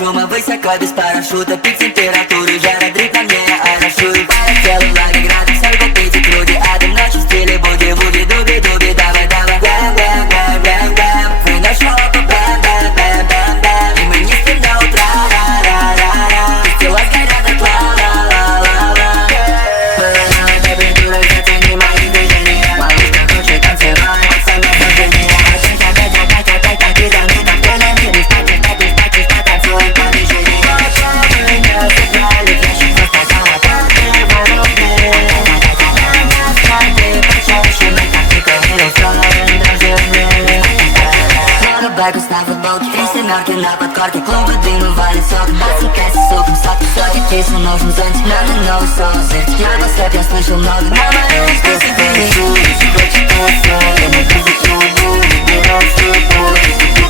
шума, высоко без парашюта. Пик температуры, жара, дрит на мне аэрошут. Целлулары, градус, пить груди. Адом ночи в стиле буги-буги, дуби-дуби, давай-давай. Бэм-бэм-бэм-бэм-бэм. Вы ночь молоко, бэм-бэм-бэм-бэм-бэм. И мы не спим до утра, ра-ра-ра-ра. Пусть тела сгорят от ла-ла-ла-ла-ла. Температура, зацени мои движения. Малышка хочет танцевать, сами сожжения. Опять киданы на коленки. Не спать, потанцуем по движению. Мы не сыграли в ящик, просто золото в руке. Почаще мы как-никого устроим дрожжевые. Много бэкус на футболке, 3 семерки на подкорке. Клубы дыма валит сок, отсекайся суком соки. Соки кисло, нужен зонтик, надо новый созыв. Я послеп, я слышал много на моей специфике. Если хочет танцевать, я могу за трубу, выбираю свой путь.